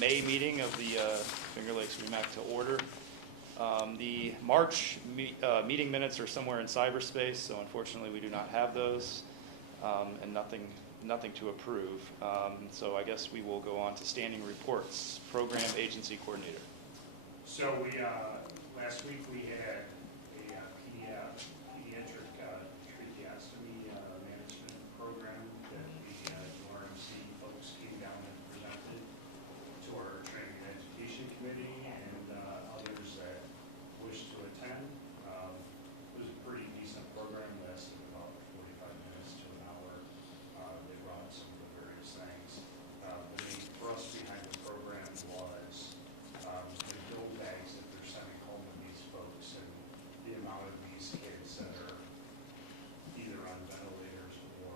May meeting of the Finger Lakes REMAC to order. The March meeting minutes are somewhere in cyberspace, so unfortunately we do not have those, and nothing to approve. So I guess we will go on to standing reports. Program Agency Coordinator. So we last week we had a pediatric tracheostomy management program that the FLREMSC folks came down and presented to our training and education committee and others that wish to attend. It was a pretty decent program, lasted about 45 minutes to an hour. They brought some of the various things. The main thrust behind the program was the bill bags that they're sending home with these folks and the amount of these kids that are either on ventilators or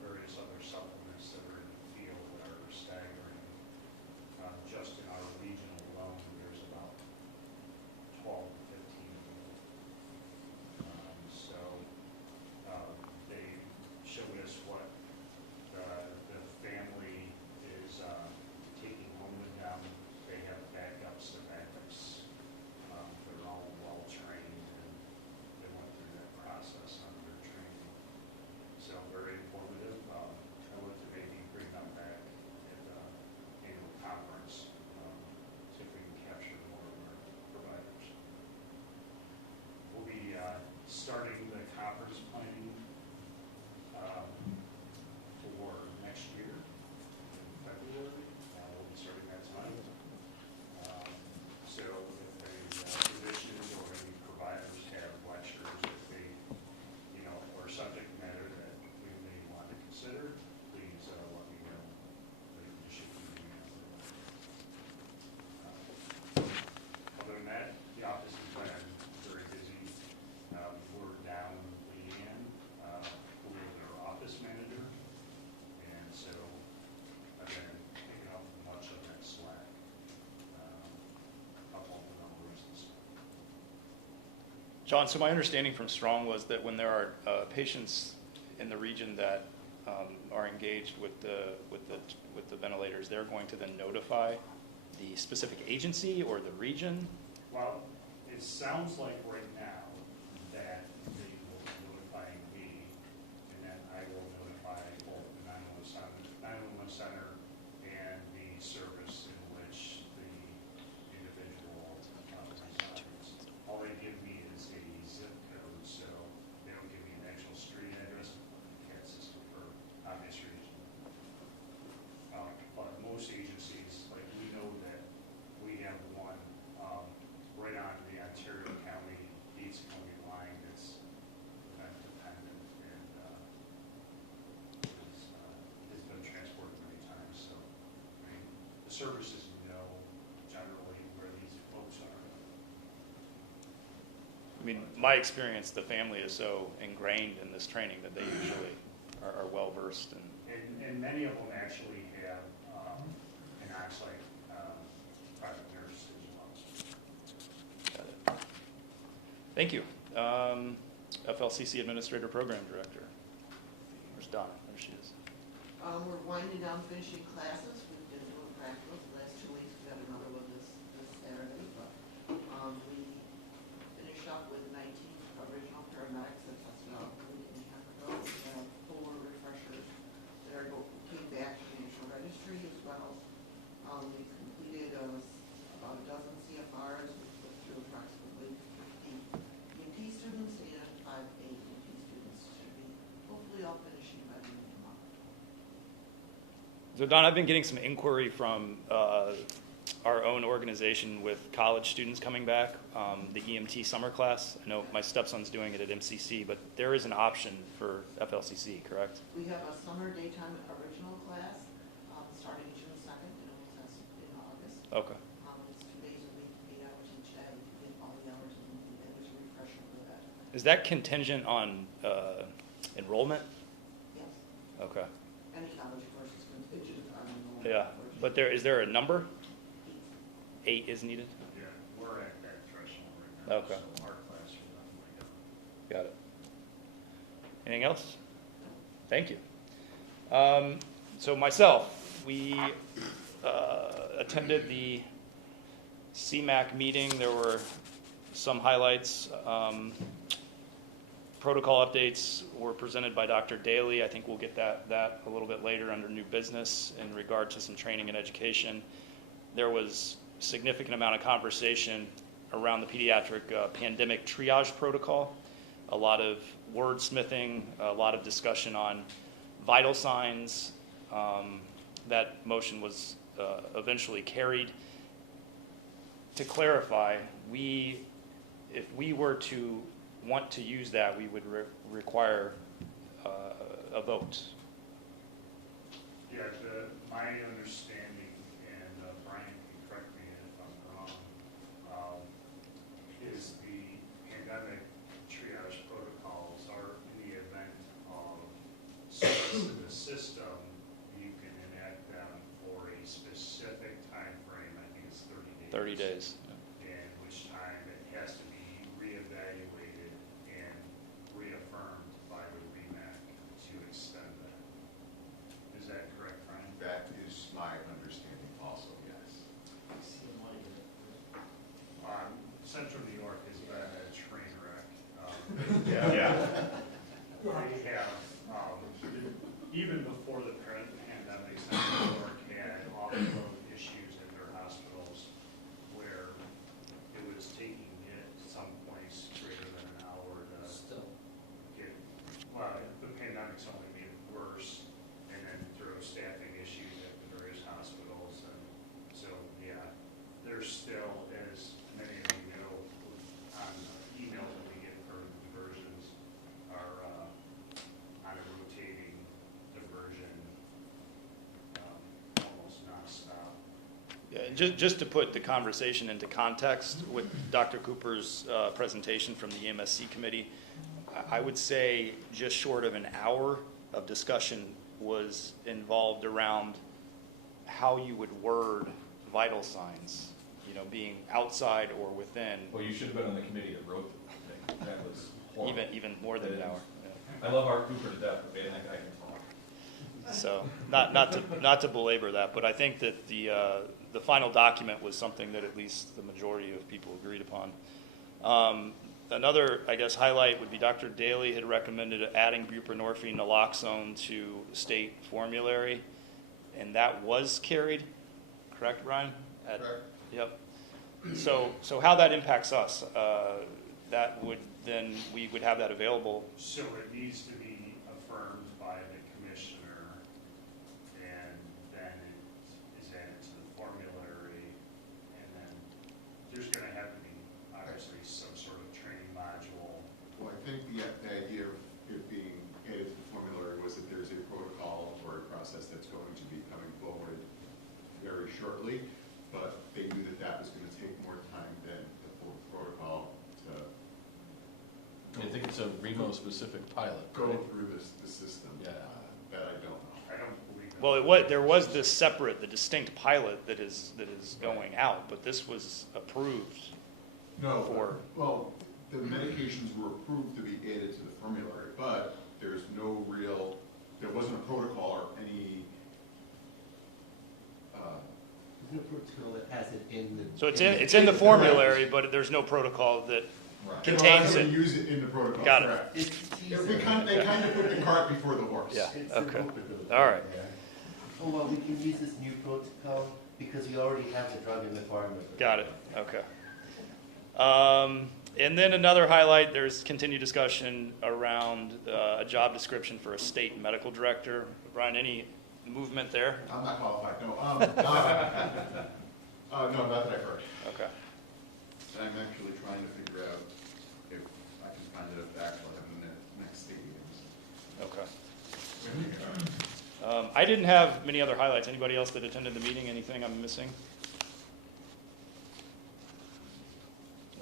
various other supplements that are in the field that are staggering. Just in our region alone, there's about 12 to 15. So they showed us what the family is taking home with them. They have backups to backups. They're all well trained and they went through that process on their training. So very informative. I look to maybe bring them back at the annual conference, see if we can capture more of our providers. We'll be starting the conference planning for next year in February. We'll be starting that tonight. So if any physicians or any providers have lectures, if they, or subject matter that we may want to consider, please let me know. You should be doing that. Other than that, the office has been very busy. We're down Leanne, who is our office manager, and so I've been picking up much of that slack. Up all the numbers and stuff. John, so my understanding from Strong was that when there are patients in the region that are engaged with the ventilators, they're going to then notify the specific agency or the region? Well, it sounds like right now that they will be notifying me, and then I will notify both the 911 center and the service in which the individual resides. All they give me is a zip code, so they don't give me an actual street address, CAD system for obvious reasons. But most agencies, like we know that we have one right on the Ontario County, East County line that's event dependent and has been transported many times. So I mean, the services know generally where these folks are. I mean, my experience, the family is so ingrained in this training that they usually are well versed in. And many of them actually have an on-site private nurse as well. Got it. Thank you. FLCC Administrator Program Director. Where's Donna? There she is. We're winding down finishing classes. We've been doing practicals the last 2 weeks. We have another one this Saturday. But we finished up with 19 original paramedics that tested out a week and a half ago. We have 4 refreshers that came back to the National Registry as well. We completed about a dozen CFRs. We put through approximately 50 EMT students and 5 AEMT students. Should be hopefully all finishing by the end of the month. So Don, I've been getting some inquiry from our own organization with college students coming back, the EMT summer class. I know my stepson's doing it at MCC, but there is an option for FLCC, correct? We have a summer daytime original class starting June 2nd, and it will test in August. Okay. It's 2 days a week, 8 hours each day. You get all the hours and there's a refresher for that. Is that contingent on enrollment? Yes. Okay. Any college course is contingent on enrollment. Yeah, but is there a number? 8 is needed? Yeah, we're at that threshold right now. Okay. So our class will definitely go. Got it. Anything else? Thank you. So myself, we attended attended the CMAC meeting. There were some highlights. Protocol updates were presented by Dr. Daly. I think we'll get that a little bit later under new business in regard to some training and education. There was significant amount of conversation around the pediatric pandemic triage protocol. A lot of wordsmithing, a lot of discussion on vital signs. That motion was eventually carried. To clarify, if we were to want to use that, we would require a vote. Yeah, my understanding, and Brian can correct me if I'm wrong, is the pandemic triage protocols are in the event of stress in the system, you can enact them for a specific time frame. I think it's 30 days. 30 days. In which time it has to be reevaluated and reaffirmed by the REMAC to extend that. Is that correct, Brian? That is my understanding also, yes. Central New York has been a train wreck. Yeah. They have, even before the pandemic, Central New York had off-road issues in their hospitals where it was taking it at some points greater than an hour to get, well, the pandemic's only made it worse, and then through staffing issues at the various hospitals, and so, yeah, there's still, as many of you know, on emails that we get for diversions, are on a rotating diversion, almost nonstop. Yeah, and just to put the conversation into context with Dr. Cooper's presentation from the EMSC committee, I would say just short of an hour of discussion was involved around how you would word vital signs, being outside or within, Well, you should have been on the committee that wrote the thing. That was horrible. even more than an hour. Yeah. I love Art Cooper to death, but man, that guy can talk. So not to belabor that, but I think that the final document was something that at least the majority of people agreed upon. Another, I guess, highlight would be Dr. Daly had recommended adding buprenorphine naloxone to state formulary, and that was carried, correct, Brian? Correct. Yep. So how that impacts us, that would then, we would have that available. So it needs to be affirmed by the commissioner, and then it is added to the formulary, and then there's going to have to be, obviously, some sort of training module. Well, I think the idea of it being added to the formulary was that there's a protocol or a process that's going to be coming forward very shortly, but they knew that that was going to take more time than the full protocol to I think it's a Remo-specific pilot, go right? through the system. Yeah. That I don't know. I don't believe that. Well, there was this separate, the distinct pilot that is going out, but this was approved. No, For- well, the medications were approved to be added to the formulary, but there's no real, there wasn't a protocol or any, There's no protocol that has it in the. So it's in the formulary, but there's no protocol that Right. contains they it. use it in the protocol. Got it. correct. It's Yeah, they kind of put the cart before the horse. Yeah. It's Okay. an overdose. All right. Oh, well, we can use this new protocol because we already have the drug in the formula. Got it, okay. And then another highlight, there's continued discussion around a job description for a state medical director. Brian, any movement there? I'm not qualified, no. No, not that I've heard. Okay. And I'm actually trying to figure out if I can find it at the actual having the next state meetings. Okay. I didn't have many other highlights. Anybody else that attended the meeting? Anything I'm missing?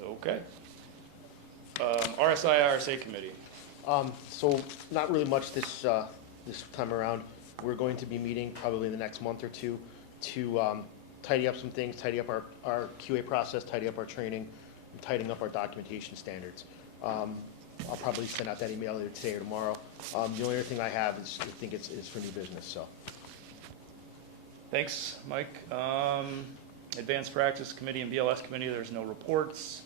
Okay. RSI, RSA committee. So not really much this time around. We're going to be meeting probably in the next month or two to tidy up some things, tidy up our QA process, tidy up our training, and tidying up our documentation standards. I'll probably send out that email either today or tomorrow. The only other thing I have is, I think it's for new business, so. Thanks, Mike. Advanced Practice Committee and BLS Committee, there's no reports.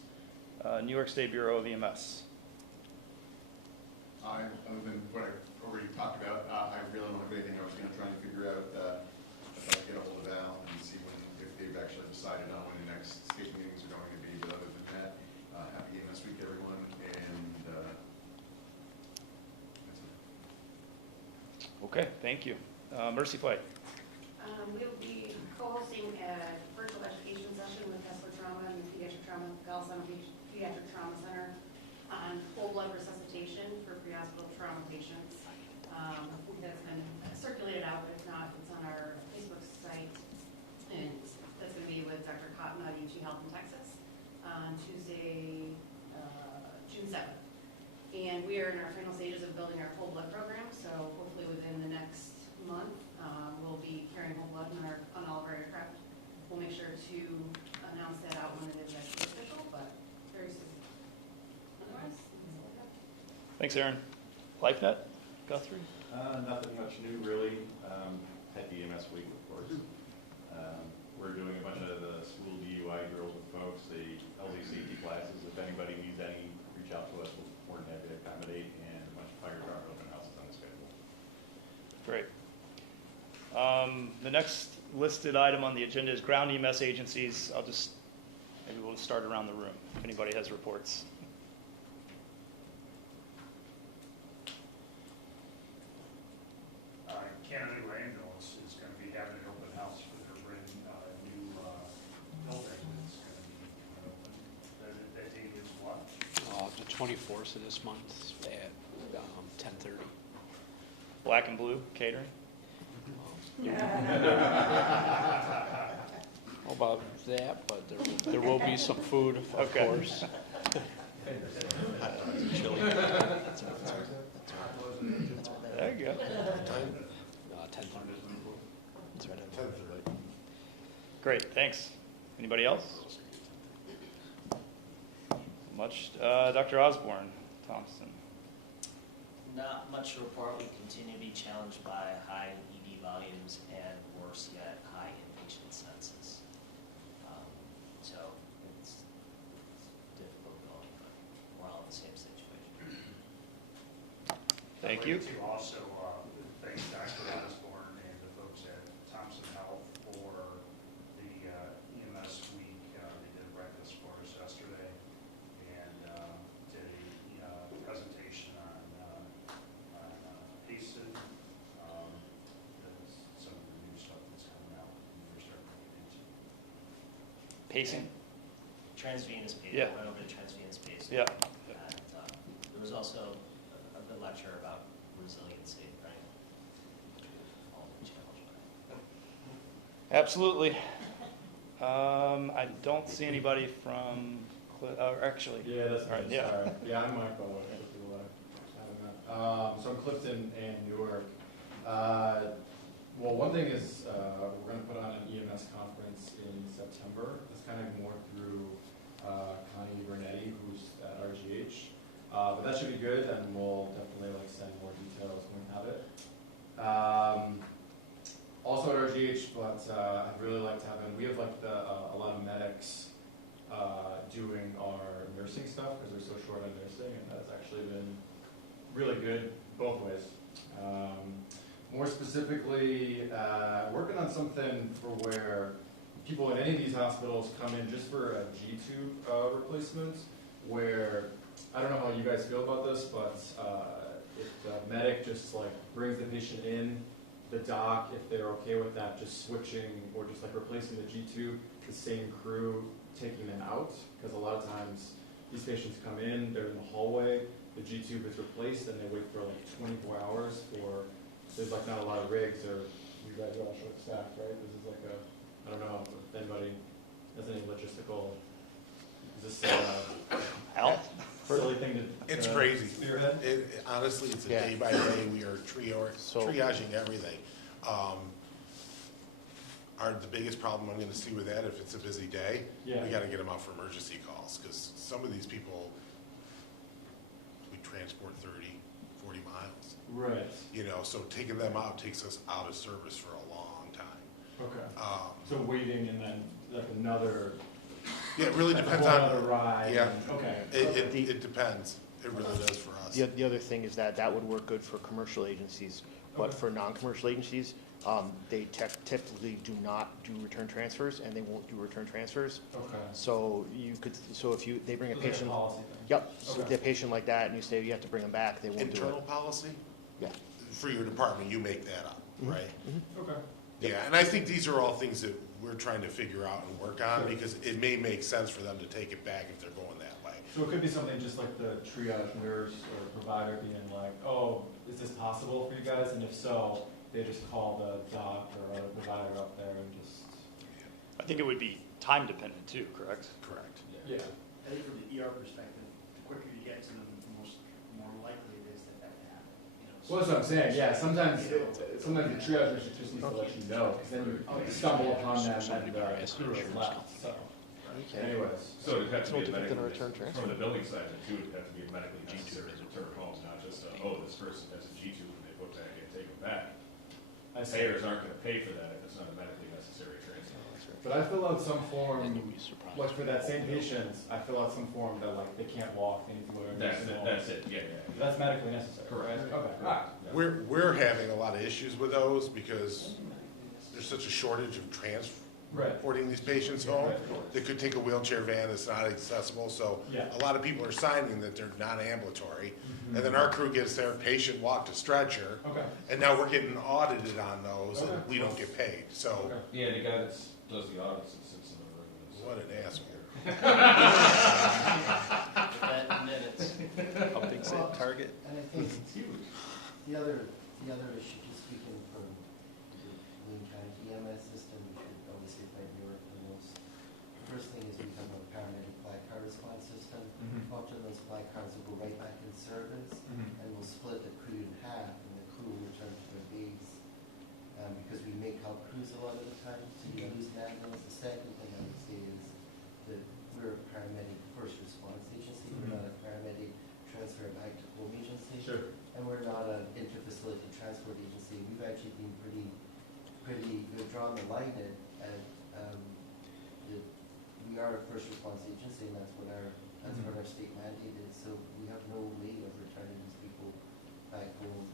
New York State Bureau of EMS. Other than what I already talked about, I really don't have anything. I was going to try and figure out if I can get a hold of Al and see if they've actually decided on when the next state meetings are going to be. But other than that, happy EMS week, everyone, and that's it. Okay, thank you. Mercy Flight. We will be co-hosting a virtual education session with FLREMSC and the Pediatric Trauma Center on whole blood resuscitation for pre-hospital trauma patients. That's been circulated out, but if not, it's on our Facebook site. And that's going to be with Dr. Cotton at UT Health in Texas on Tuesday, June 7th. And we are in our final stages of building our whole blood program, so hopefully within the next month, we'll be carrying whole blood on all of our aircraft. We'll make sure to announce that out when it is actually official, but very soon. Otherwise, that's all I have. Thanks, Aaron. LifeNet, Guthrie? Nothing much new, really. Happy EMS week, of course. We're doing a bunch of the school DUI drills with folks, the LD safety classes. If anybody needs any, reach out to us. We're more than happy to accommodate, and a bunch of fire department open houses on the schedule. Great. The next listed item on the agenda is ground EMS agencies. Maybe we'll start around the room if anybody has reports. Canada Ambulance is going to be having an open house for their brand new building that's going to be open. That date is what? The 24th of this month at 10:30. Black and Blue Catering. About that, but there will be some food, of Okay. course. Chili. There you go. 10:30. That's right. Great, thanks. Anybody else? Much. Dr. Osborne Thompson. Not much to report. We continue to be challenged by high ED volumes and worse yet, high inpatient census. So it's difficult going, but we're all in the same situation. Thank I'd you. like to also thank Dr. Osborne and the folks at Thompson Health for the EMS week. They did breakfast for us yesterday and did a presentation on Hasten, some of the new stuff that's coming out and we're starting to get into. Pacing? Transvenous pacing. Yeah. Went over to transvenous pacing. Yeah. And there was also a good lecture about resiliency, right? All the challenge. Absolutely. I don't see anybody from, actually. Yeah, that's All right, nice. yeah. Sorry. Yeah, I'm Mike Bowen. So I'm Clifton and Newark. Well, one thing is we're going to put on an EMS conference in September. It's kind of more through Connie Bernetti, who's at RGH. But that should be good, and we'll definitely send more details when we have it. Also at RGH, but I'd really like to have we have a lot of medics doing our nursing stuff because we're so short on nursing, and that's actually been really good both ways. More specifically, working on something for where people in any of these hospitals come in just for a G-tube replacement, where, I don't know how you guys feel about this, but if the medic just brings the patient in, the doc, if they're okay with that, just switching or just replacing the G-tube, the same crew taking them out, because a lot of times these patients come in, they're in the hallway, the G-tube is replaced, and they wait for 24 hours for, there's not a lot of rigs, or you guys are all short-staffed, right? This is I don't know if anybody has any logistical, is this Al? silly thing to It's crazy. spearhead? Honestly, it's a Yeah. day by day. We are triaging everything. The biggest problem I'm going to see with that, if it's a busy day, Yeah. we got to get them out for emergency calls because some of these people, we transport 30, 40 miles. Right. So taking them out takes us out of service for a long time. Okay. Um, So waiting and then like another, Yeah, it really like a depends whole on, other ride. yeah. and- Okay. it depends. It really does for us. The other thing is that that would work good for commercial agencies, but Okay. for non-commercial agencies, they typically do not do return transfers, and they won't do return transfers. Okay. So you could, so if you, they bring a So it's like patient, policy thing. yep, so Okay. if a patient like that, and you say you have to bring them back, they won't do Internal it. policy, Yeah. for your department, you make that up, Mhm. right? Okay. Yeah, and I think these are all things that we're trying to figure out and work on, Sure. because it may make sense for them to take it back if they're going that way. So it could be something just like the triage nurse or provider being like, oh, is this possible for you guys? And if so, they just call the doc or other provider up there and just, I think it would be time dependent too, correct? Correct. yeah. I think from the ER perspective, the quicker you get to them, the more likely it is that that can happen. You know, Well, that's what I'm saying, yeah, sometimes the triage nurse just needs to let you know, because then you stumble upon them and the crew is left, so. Anyways, So it has to No be a different than a medically, return transfer. from the billing side too, it has to be a medically necessary return home, not just, oh, this person has a G tube and they put that and take it back. I see. Payers aren't gonna pay for that if it's not a medically necessary transfer. But I fill out some form, And you'd be surprised. like for that same patient, I fill out some form that like they can't walk, they need to wear a nursing home. That's it, yeah. That's medically necessary, right? Correct. Okay, all right. We're having a lot of issues with those because there's such a shortage of transporting these patients home. They could take a wheelchair van that's not accessible, so Yeah. a lot of people are signing that they're non-ambulatory. And then our crew gets their patient walked a stretcher, Okay. and now we're getting audited on those, and Okay. we don't get paid, so Okay. Yeah, the guy that does the audits and sits in the room. what an asshole. That minutes. How big's that target? And I think It's huge. the other issue, just speaking from the Wayne County EMS system, we should obviously find Europe the most. The first thing is we have a paramedic black card response system. Often those black cards will go right back in service, and we'll split the crew in half, and the crew will return to their base. Because we make help crews a lot of the time, so you lose an ambulance. The second thing I would say is that we're a paramedic first response agency, we're not a paramedic transfer back to home agency. Sure. And we're not an interfacility transport agency. We've actually been pretty good drawing the line at that we are a first response agency, and that's what our state mandate is. So we have no way of returning these people back home.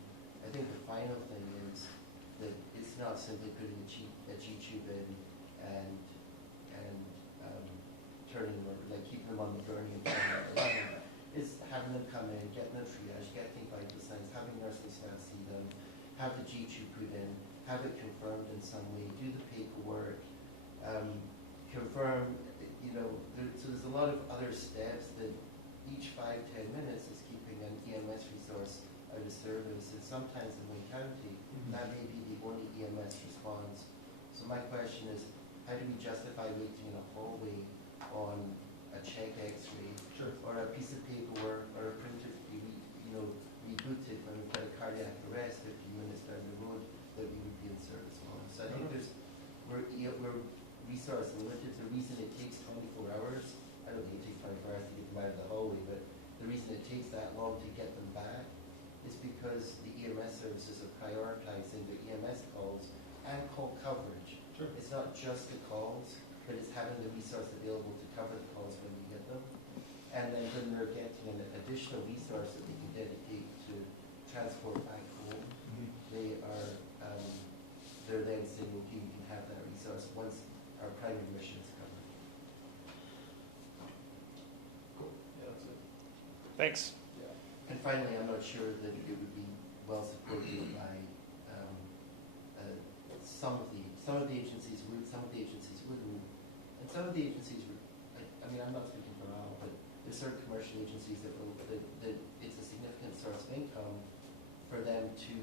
I think the final thing is that it's not simply putting a G-tube in and turning them over, like keeping them on the gurney and turning them around. It's having them come in, getting them triage, getting vital signs, having nursing staff see them, have the G-tube put in, have it confirmed in some way, do the paperwork, confirm, so there's a lot of other steps that each 5-10 minutes is keeping an EMS resource out of service, and sometimes in Wayne County, that may be the only EMS response. So my question is, how do we justify waiting in a hallway on a check x-ray or a piece of paperwork or a printer to be rebooted when we've got a cardiac arrest 15 minutes down the road that we would be in service on? So I think we're resource limited. The reason it takes 24 hours, I don't think it takes 24 hours to get them out of the hallway, but the reason it takes that long to get them back is because the EMS services are prioritizing the EMS calls and call coverage. Sure. It's not just the calls, but it's having the resource available to cover the calls when we get them. And then when they're getting an additional resource that they can dedicate to transport back home, they're then saying, okay, you can have that resource once our primary mission is covered. Cool. Yeah, that's it. Thanks. And finally, I'm not sure that it would be well supported by some of the agencies would, some of the agencies wouldn't, and some of the agencies would. I mean, I'm not speaking for all, but there's certain commercial agencies that it's a significant source of income for them to.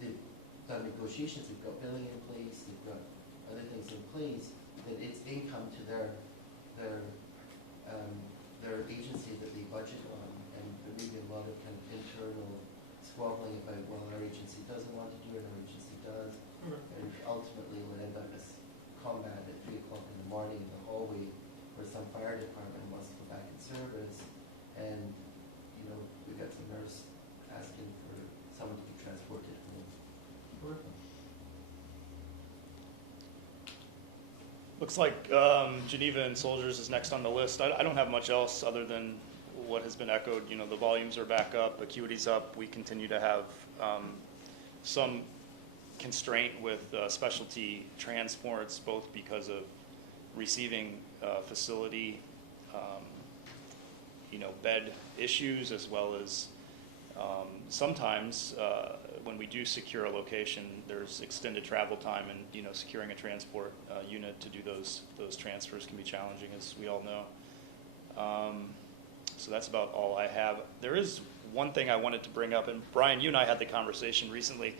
They've done negotiations, they've got billing in place, they've got other things in place, that it's income to their agency that they budget on, and there may be a lot of kind of internal squabbling about, well, our agency doesn't want to do it, our agency does, and ultimately we'll end up as combat at 3 o'clock in the morning in the hallway where some fire department wants to go back in service, and we've got some nurse asking for someone to be transported home. Looks like Geneva and Soldiers is next on the list. I don't have much else other than what has been echoed. You know, the volumes are back up, acuity's up. We continue to have some constraint with specialty transports, both because of receiving facility, bed issues, as well as sometimes when we do secure a location, there's extended travel time, and securing a transport unit to do those transfers can be challenging, as we all know. So that's about all I have. There is one thing I wanted to bring up, and Brian, you and I had the conversation recently.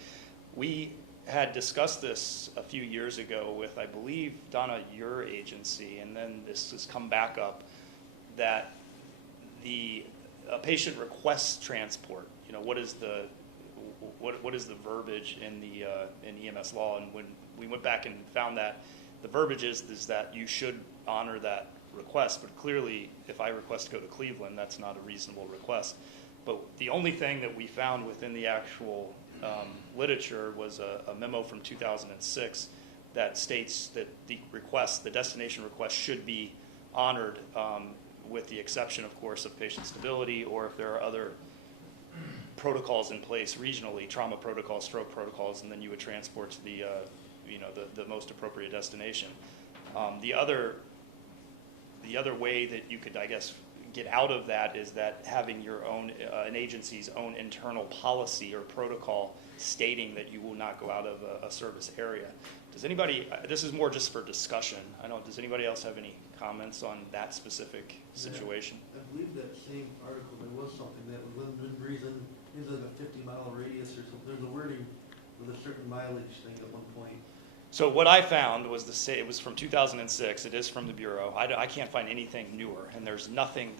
We had discussed this a few years ago with, I believe, Donna, your agency, and then this has come back up, that a patient requests transport. What is the verbiage in the in EMS law? And when we went back and found that the verbiage is that you should honor that request, but clearly if I request to go to Cleveland, that's not a reasonable request. But the only thing that we found within the actual literature was a memo from 2006 that states that the destination request should be honored, with the exception, of course, of patient stability, or if there are other protocols in place regionally, trauma protocols, stroke protocols, and then you would transport to the most appropriate destination. The other way that you could, I guess, get out of that is that having your own, an agency's own internal policy or protocol stating that you will not go out of a service area. Does anybody, this is more just for discussion, does anybody else have any comments on that specific situation? I believe that same article, there was something that within reason, is like a 50-mile radius or something, there's a wording with a certain mileage thing at one point. So what I found was it was from 2006. It is from the Bureau. I can't find anything newer, and there's nothing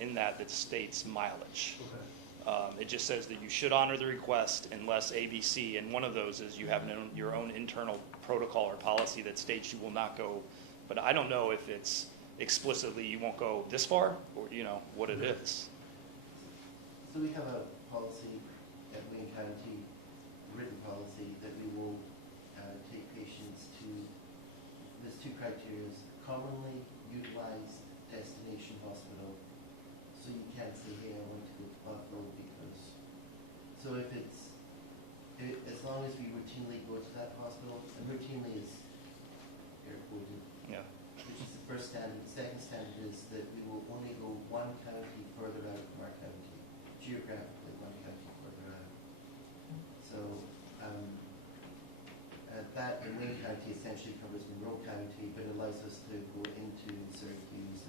in that states mileage. Okay. It just says that you should honor the request unless ABC, and one of those is you have your own internal protocol or policy that states you will not go. But I don't know if it's explicitly you won't go this far, or what it is. So we have a policy at Wayne County, written policy, that we will take patients to, there's two criteria: commonly utilized destination hospital. So you can't say, hey, I want to go to Buffalo because, so if it's, as long as we routinely go to that hospital, and routinely is air quoted, Yeah. which is the first standard. The second standard is that we will only go one county further out from our county, geographically one county further out. So that in Wayne County essentially covers Monroe County, but allows us to go into Syracuse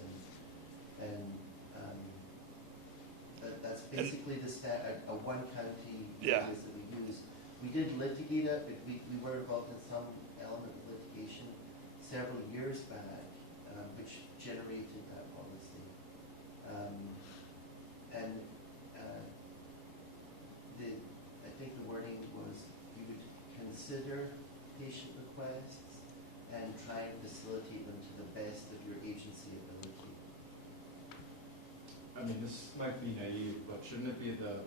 and that's basically a one county Yeah. radius that we use. We did litigate it, but we were involved in some element of litigation several years back, which generated that policy. I think the wording was you would consider patient requests and try and facilitate them to the best of your agency ability. I mean, this might be naive, but shouldn't it be the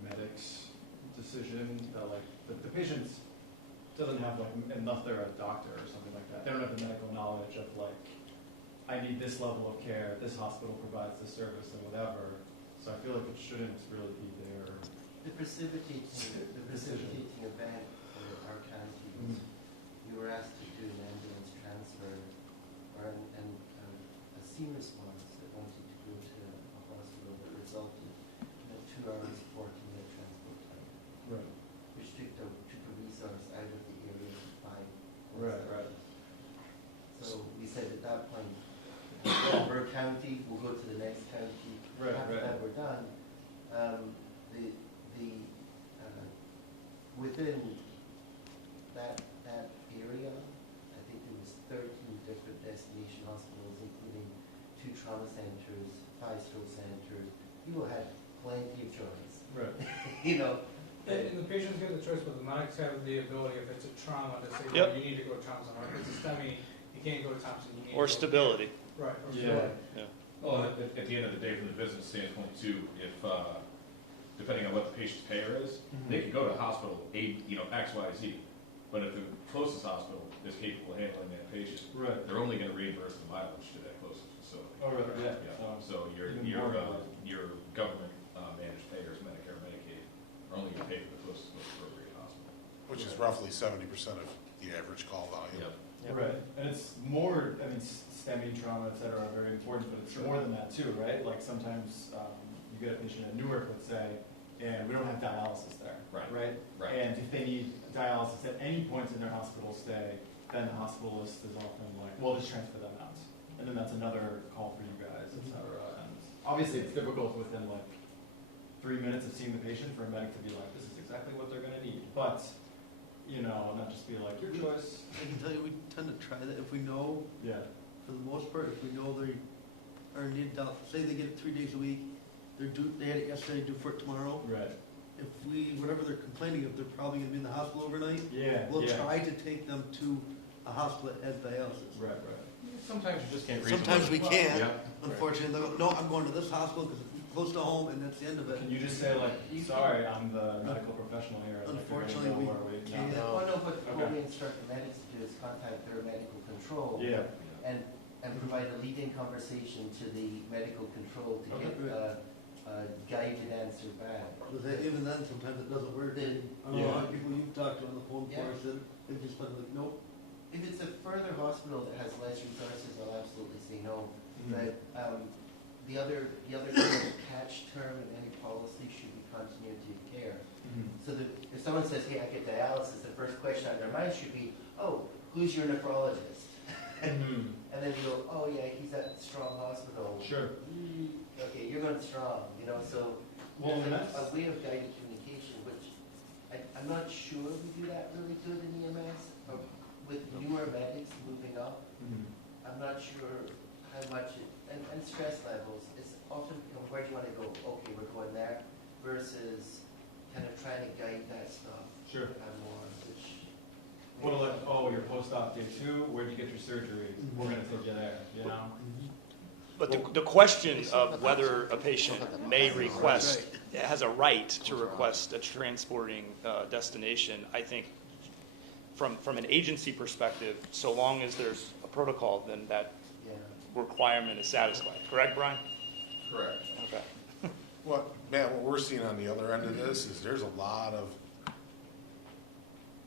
medic's decision that the patients doesn't have unless they're a doctor or something like that, they don't have the medical knowledge of I need this level of care, this hospital provides this service and whatever. So I feel like it shouldn't really be their The precipitating event for our county was we were asked to do an ambulance transfer or a scene response that wanted to go to a hospital that resulted in a 2-hour 14-minute transport time, right. which took a resource out of the area of 5. Right. So we said at that point, we're a county, we'll go to the next county. After that, we're done. Within that area, I think there was 13 different destination hospitals, including 2 trauma centers, 5 stroke centers. People had plenty of choice. Right. And the patients get the choice, but the medics have the ability, if it's a trauma, to say, Yep. well, you need to go to Thompson, or if it's a STEMI, you can't go to Thompson. You need Or to go stability. Right. Or Yeah. stability. Well, at the end of the day, from the business standpoint too, if, depending on what the patient's payer is, they could go to hospital X, Y, Z. But if the closest hospital is capable of handling that patient. Right. They're only gonna reimburse the mileage to that closest facility. Oh, right, yeah. So your government managed payers, Medicare, Medicaid, are only gonna pay for the closest most appropriate hospital. Which is roughly 70% of the average call volume. Yep. Right, and it's more, I mean, STEMI, trauma, et cetera, are very important, but it's more than that too, right? Like sometimes you get a patient at Newark, let's say, and we don't have dialysis there, right? And if they need dialysis at any point in their hospital stay, then the hospitalist is often like, well, just transfer them out. And then that's another call for you guys, et cetera. And obviously it's difficult within like 3 minutes of seeing the patient for a medic to be like, this is exactly what they're gonna need. But, you know, not just be like, your choice. I can tell you, we tend to try that if we know, Yeah. for the most part, if we know they are needed, say they get it 3 days a week, they had it yesterday, due for it tomorrow. Right. If whatever they're complaining of, they're probably gonna be in the hospital overnight. Yeah. We'll try to take them to a hospital that has dialysis. Right. Sometimes you just can't. Sometimes we can, Yeah. unfortunately, they'll go, no, I'm going to this hospital because it's close to home and that's the end of it. Can you just say like, sorry, I'm the medical professional here. like, you're gonna Unfortunately, go we where we- can't. No. Well, no, but what Okay. we instruct the medics to do is contact their medical control. Yeah. And provide a lead-in conversation to the medical control to get a guided answer back. Even then, sometimes it doesn't work. I don't know how many people you've talked to on the phone before, said, they've just been like, nope. If it's a further hospital that has less resources, I'll absolutely say no. But the other kind of catch term in any policy should be continuity of care. So that if someone says, hey, I get dialysis, the first question on their mind should be, oh, who's your nephrologist? And then you go, oh yeah, he's at Strong Hospital. Sure. Okay, you're going Strong, you know, so Well, there's that's- a way of guided communication, which I'm not sure we do that really good in EMS. But with newer medics moving up, I'm not sure how much, and stress levels, it's often, you know, where do you want to go? Okay, we're going there, versus kind of trying to guide that stuff. Sure. More, which. Well, like, oh, you're post-op day 2, where'd you get your surgery? We're gonna take you there, you know? But the question of whether a patient may request, has a right to request a transporting destination, I think from an agency perspective, so long as there's a protocol, then that requirement is satisfied. Correct, Brian? Correct. Okay. Matt, what we're seeing on the other end of this is there's a lot of,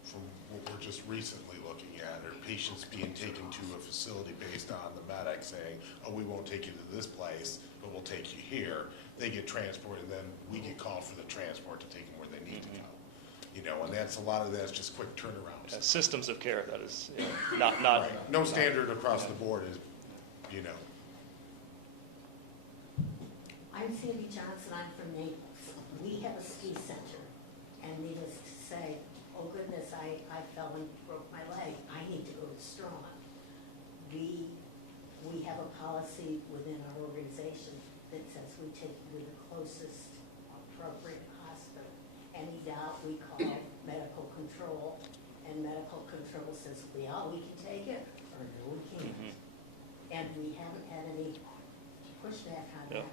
from what we're just recently looking at, are patients being taken to a facility based on the medic saying, oh, we won't take you to this place, but we'll take you here. They get transported, and then we get called for the transport to take them where they need to go. You know, and that's, a lot of that's just quick turnarounds. Systems of care, that is, not. Right. No standard across the board is, you know. I'm Sandy Johnson, I'm from Naples. We have a ski center, and needless to say, oh goodness, I fell and broke my leg, I need to go to Strong. We have a policy within our organization that says we take you to the closest appropriate hospital. Any doubt, we call medical control, and medical control says, we can take it, or no, we can't. And we haven't had any pushback on that.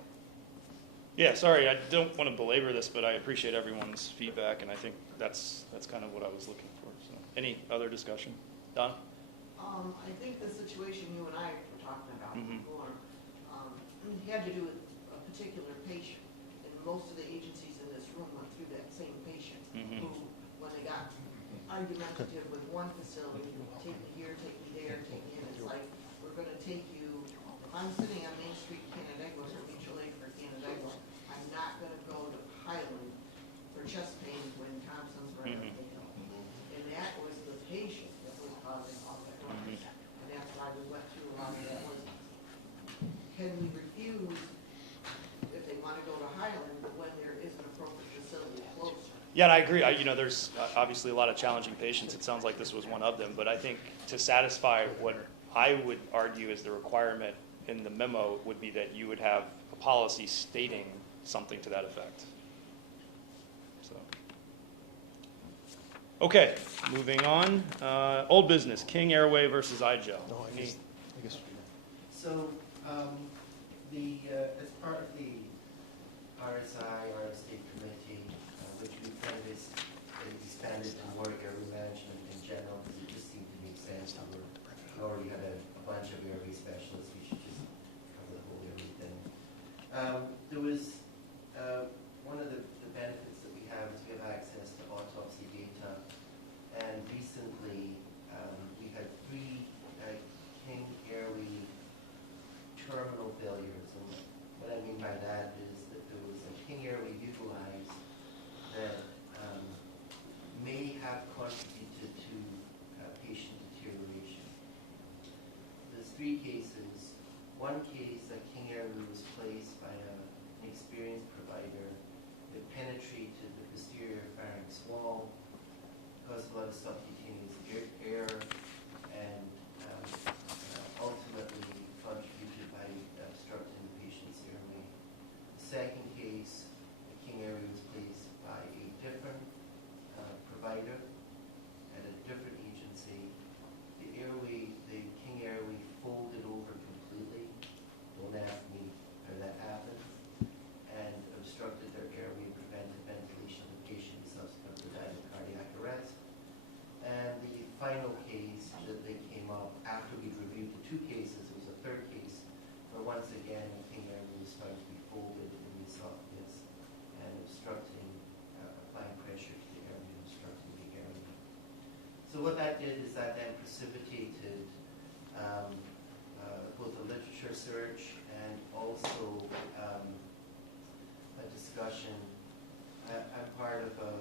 Yeah, sorry, I don't want to belabor this, but I appreciate everyone's feedback, and I think that's kind of what I was looking for. So, any other discussion? Don? I think the situation you and I were talking about before had to do with a particular patient, and most of the agencies in this room went through that same patient who, when they got argumentative with one facility, take me here, take me there, take me in, it's like, we're going to take you, if I'm sitting on Main Street, Canandaigua, or Mutual Aid for Canandaigua, I'm not going to go to Highland for chest pain when Thompson's right up the hill. And that was the patient that was causing all that rush. And that's why we went through a lot of that was, can we refuse if they want to go to Highland when there is an appropriate facility closer? Yeah, and I agree. There's obviously a lot of challenging patients. It sounds like this was one of them. But I think to satisfy what I would argue is the requirement in the memo would be that you would have a policy stating something to that effect. So, okay, moving on. Old business, King Airway versus iGel. No, I guess. So, as part of the RSI State Committee, which we kind of expanded to work area management in general, because it just seemed to make sense. next time we already had a bunch of airway specialists, we should just cover the whole airway thing. There was, one of the benefits that we have is we have access to autopsy data, and recently we had 3 King airway terminal failures, and what I mean by that is that there was a King airway utilized that may have contributed to patient deterioration. There's 3 cases. One case, a King airway was placed by an experienced provider. It penetrated the posterior pharynx wall, caused a lot of subcutaneous air, and ultimately contributed by obstructing the patient's airway. The second case, the King airway was placed by a different provider at a different agency. The King airway folded over completely. Don't ask me how that happened. And obstructed their airway and prevented ventilation of the patient, subsequently died of cardiac arrest. And the final case that they came up after we reviewed the 2 cases, it was a 3rd case, where once again the King airway was found to be folded in the esophagus and obstructing, applying pressure to the airway and obstructing the airway. So what that did is that then precipitated both a literature search and also a discussion. I'm part of a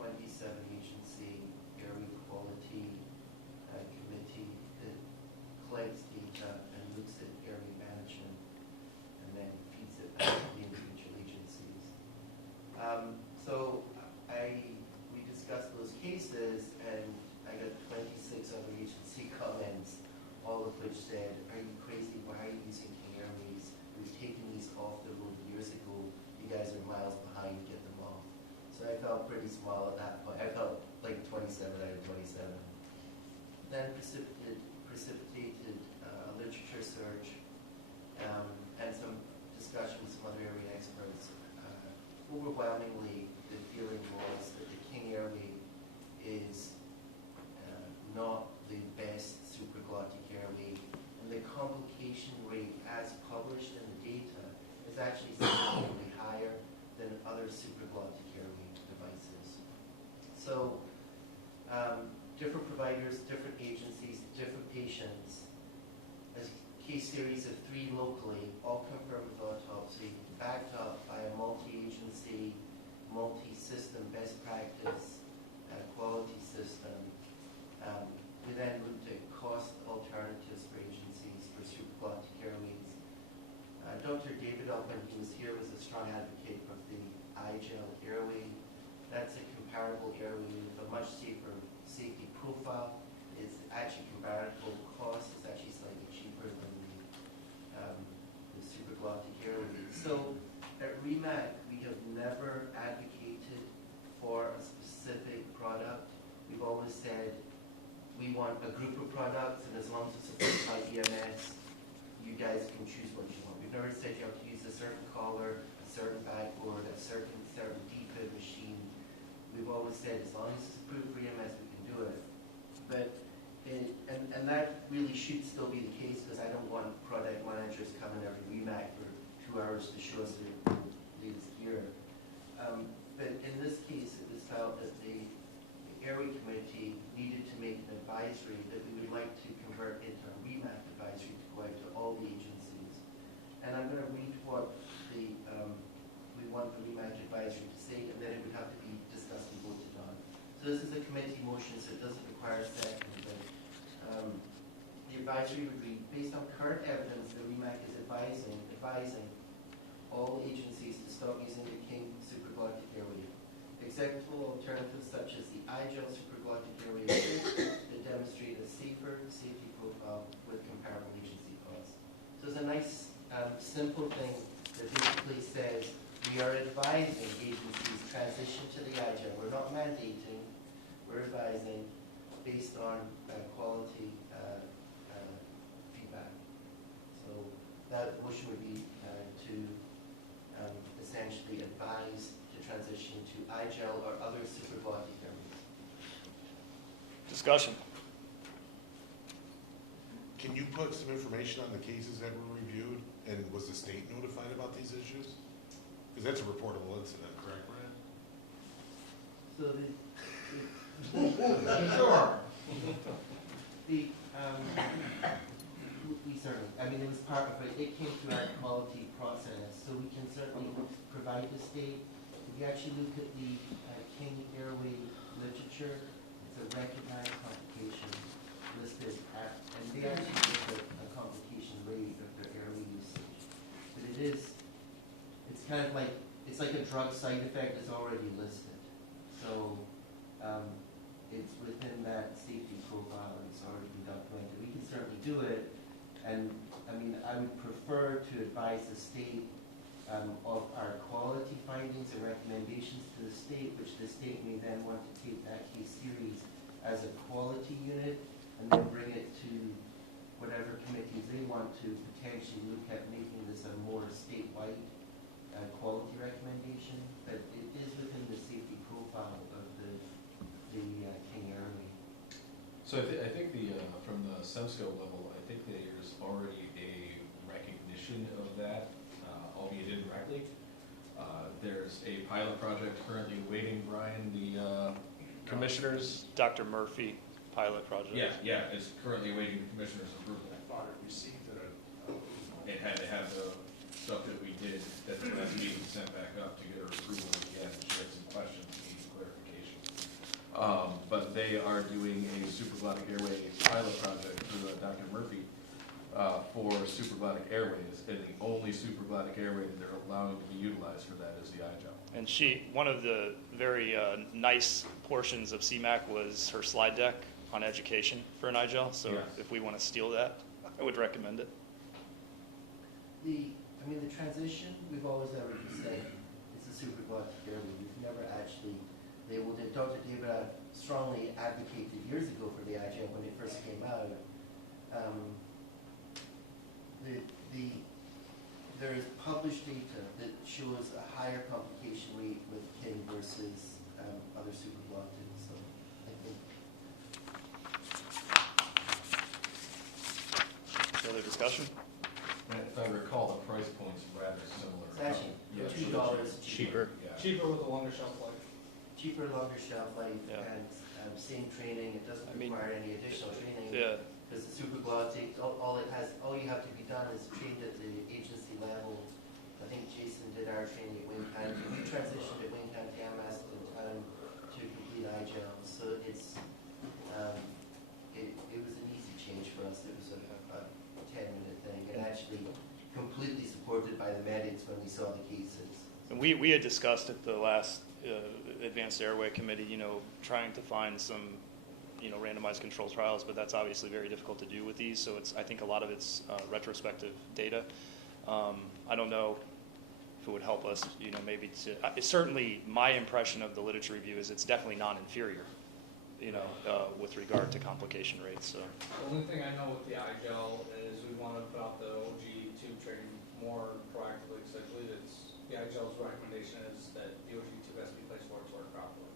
27 agency airway quality committee that collects data and looks at airway management and then feeds it back to the individual agencies. So we discussed those cases, and I got 26 other agency comments, all of which said, "Are you crazy? Why are you using King airways? We've taken these off the road years ago. You guys are miles behind. Get them off." So I felt pretty small at that point. I felt like 27 out of 27. Then precipitated a literature search and some discussion with some other area experts. Overwhelmingly, the feeling was that the King airway is not the best supraglottic airway, and the complication rate as published in the data is actually significantly higher than other supraglottic airway devices. So different providers, different agencies, different patients. A case series of 3 locally, all confirmed with autopsy, backed up by a multi-agency, multi-system best practice quality system. We then looked at cost alternatives for agencies for supraglottic airways. Dr. David Upham, who was here, was a strong advocate of the iGel airway. That's a comparable airway with a much safer safety profile. It's actually comparable cost. It's actually slightly cheaper than the supraglottic airway. So at REMAC, we have never advocated for a specific product. We've always said we want a group of products, and as long as it's supported by EMS, you guys can choose what you want. We've never said you have to use a certain collar, a certain backboard, a certain defib machine. We've always said as long as it's approved for EMS, we can do it. But and that really should still be the case, because I don't want product managers coming every REMAC for 2 hours to show us the latest gear. But in this case, it was felt that the airway committee needed to make an advisory that we would like to convert into a REMAC advisory to go out to all the agencies. And I'm going to read what we want the REMAC advisory to say, and then it would have to be discussed and voted on. So this is a committee motion, so it doesn't require a second. But the advisory would read, based on current evidence, the REMAC is advising all agencies to stop using the King supraglottic airway. Acceptable alternatives such as the iGel supraglottic airway that demonstrate a safer safety profile with comparable agency costs. So it's a nice, simple thing that basically says we are advising agencies transition to the iGel. We're not mandating, we're advising based on quality feedback. So that motion would be to essentially advise to transition to iGel or other supraglottic airways. Discussion. Can you put some information on the cases that were reviewed, and was the state notified about these issues? Because that's a reportable incident, correct, Ryan? So Sure. we certainly, I mean, it was part of it, it came through our quality process, so we can certainly provide the state. If you actually look at the King Airway literature, it's a recognized complication listed at, and they actually look at a complication rate of their airway usage. But it is, it's kind of like, it's like a drug side effect that's already listed. So, it's within that safety profile and it's already been documented. We can certainly do it, and I mean, I would prefer to advise the state of our quality findings and recommendations to the state, which the state may then want to take that case series as a quality unit and then bring it to whatever committees they want to potentially look at making this a more statewide quality recommendation. But it is within the safety profile of the King Airway. So I think from the SEMSCO level, I think there's already a recognition of that, albeit indirectly. There's a pilot project currently waiting, Brian, the commissioners. Dr. Murphy pilot project. Yeah, it's currently awaiting the commissioner's approval. I thought it received It had to have the stuff that we did at the last meeting sent back up to get her approval again. She had some questions, needs clarification. But they are doing a supraglottic airway pilot project through Dr. Murphy for supraglottic airways, and the only supraglottic airway that they're allowing to be utilized for that is the iGel. And one of the very nice portions of CMAC was her slide deck on education for an iGel. So Yes. if we want to steal that, I would recommend it. The transition, we've always ever said it's a supraglottic airway. We've never actually labeled it. Dr. David strongly advocated years ago for the iGel when it first came out. There is published data that shows a higher complication rate with King versus other supraglottics. So I think. Further discussion? If I recall, the price point's rather similar. It's actually $2 cheaper. Yeah. Cheaper with a longer shelf life. Cheaper, longer shelf life, Yeah. and same training. It doesn't require any additional training. Yeah. Because the supraglottic, all you have to be done is trained at the agency level. I think Jason did our training at Wayne County. We transitioned at Wayne County MS in time to complete iGel. So it was an easy change for us. It was a 10-minute thing, and actually completely supported by the medics when we saw the cases. And we had discussed at the last Advanced Airway Committee, trying to find some, randomized control trials, but that's obviously very difficult to do with these. So I think a lot of it's retrospective data. I don't know if it would help us, maybe it's certainly my impression of the literature review is it's definitely non-inferior, with regard to complication rates. So. The only thing I know with the iGel is we want to put out the OG tube training more proactively, because I believe the iGel's recommendation is that the OG tube has to be placed where it's worked properly.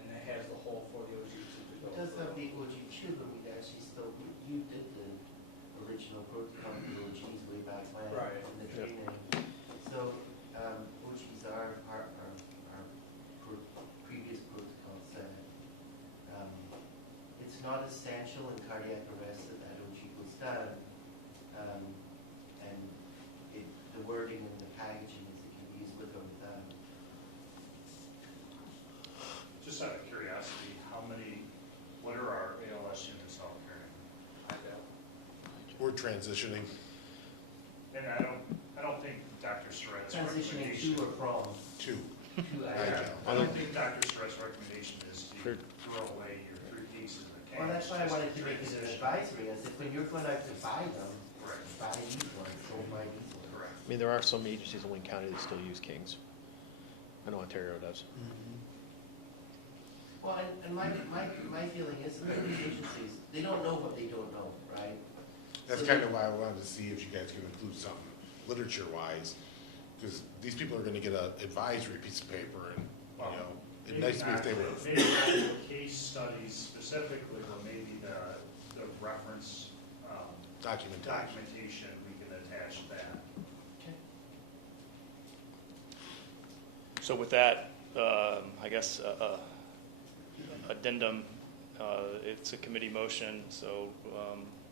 And it has the hole for the OG tube to go. It does have the OG tube, but we actually still, you did the original protocol for the OGs way back when. Right. In the training. So, OGs are previous protocol said. It's not essential in cardiac arrest that OG goes down. And the wording and the packaging is it can be used with or without. Just out of curiosity, what are our ALS units out carrying? We're transitioning. And I don't think Dr. Surratt's Transitioning recommendation. to or from. Two. To I don't think Dr. Surratt's recommendation is to throw away your 3 pieces of the cans. Well, that's why I just wanted to make it an transition. advisory, as if when you're going out to buy them, Correct. buy these ones, don't buy these ones. Correct. I mean, there are some agencies in Wayne County that still use Kings. I know Ontario does. Well, and my feeling is that these agencies, they don't know what they don't know, right? That's So kind of why I wanted to see if you guys could include something literature-wise, because these people are going to get an advisory piece of paper, and, it'd be nice to be if they were. Maybe not the case studies specifically, but maybe the reference documentation, we can attach that. So with that, I guess, addendum, it's a committee motion, so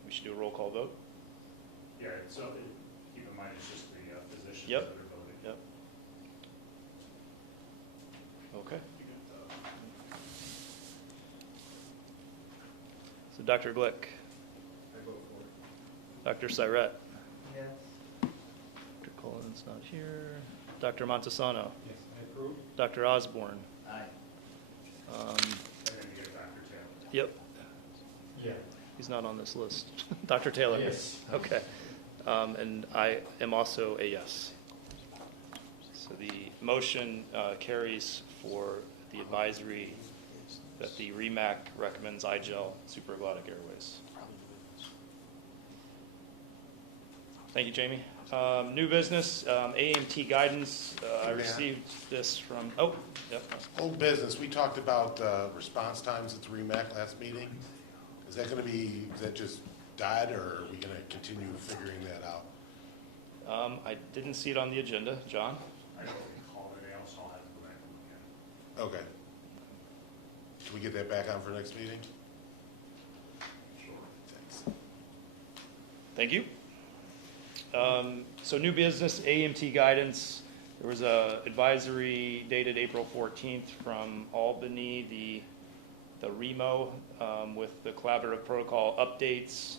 we should do a roll call vote. Yeah, so keep in mind, it's just the physicians that Yep. are voting. Yep. Okay. So Dr. Glick, I vote for it. Dr. Syrett, Yes. Dr. Cullen's not here, Dr. Montesano, Yes, I approve. Dr. Osborne. Aye. And then you get Dr. Taylor. Yep, Yeah. he's not on this list. Dr. Taylor? Yes. Okay. And I am also a yes. So the motion carries for the advisory that the REMAC recommends iGel supraglottic airways. Thank you, Jamie. New business, AMT guidance. I May I? received this from, oh, yep. Old business, we talked about response times at the REMAC last meeting. Is that gonna be, is that just died, or are we gonna continue figuring that out? I didn't see it on the agenda. John? I don't recall it else, I'll have to go back and look at it. Okay. Can we get that back on for next meeting? Sure. Thanks. Thank you. So new business, AMT guidance. There was a advisory dated April 14th from Albany, the REMO, with the collaborative protocol updates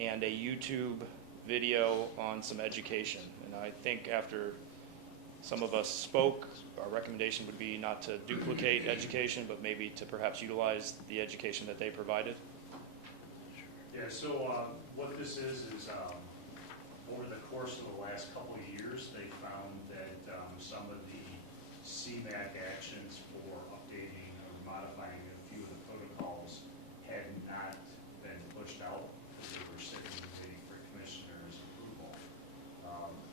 and a YouTube video on some education. And I think after some of us spoke, our recommendation would be not to duplicate education, but maybe to perhaps utilize the education that they provided. Yeah, so what this is over the course of the last couple of years, they found that some of the CMAC actions for updating or modifying a few of the protocols had not been pushed out because they were sitting and waiting for commissioner's approval.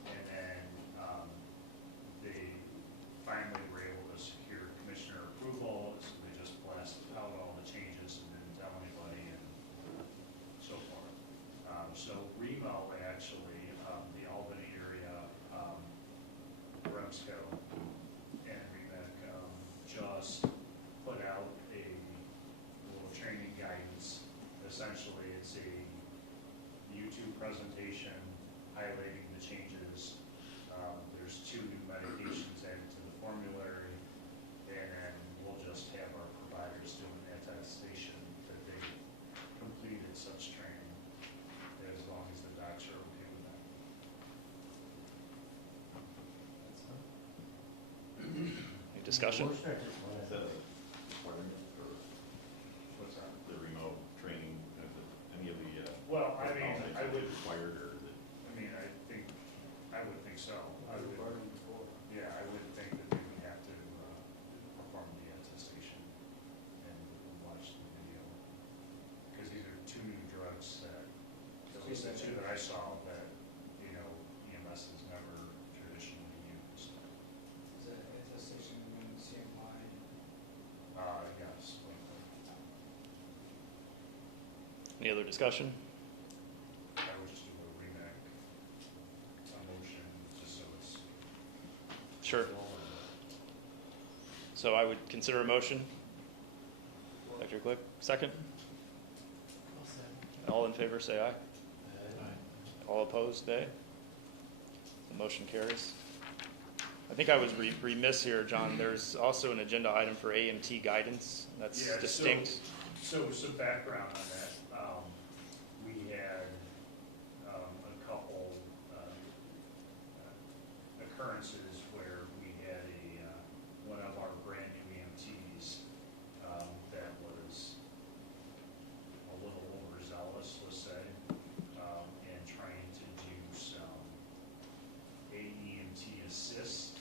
And then they finally were able to secure commissioner approval, so they just blasted out all the changes and didn't tell anybody and so forth. So REMO actually, the Albany area, FLREMSC and REMAC just put out a little training guidance. Essentially, it's a YouTube presentation highlighting the changes. There's 2 new medications added to the formulary, and then we'll just have our providers do an attestation that they completed such training, as long as the docs are okay with that. Any discussion? Motion or just one? Is that a requirement for What's that? the remote training, any of the? Well, I mean, protocols I would, Required, or is it? I would think so. Yeah, I would think that they would have to perform the attestation and watch the video. Because these are 2 new drugs that, at least the 2 that I saw that, EMS has never traditionally used. Is that attestation when CMY? Yes. Any other discussion? I would just do a REMAC, a motion, just so it's. Sure. So I would consider a motion. Dr. Glick, second? All in favor, say aye. All opposed, nay? The motion carries. I think I was remiss here, John. There's also an agenda item for AMT guidance. That's Yeah, distinct. So some background on that. We had a couple occurrences where we had one of our brand new EMTs that was a little overzealous, let's say, and trying to do some AEMT assist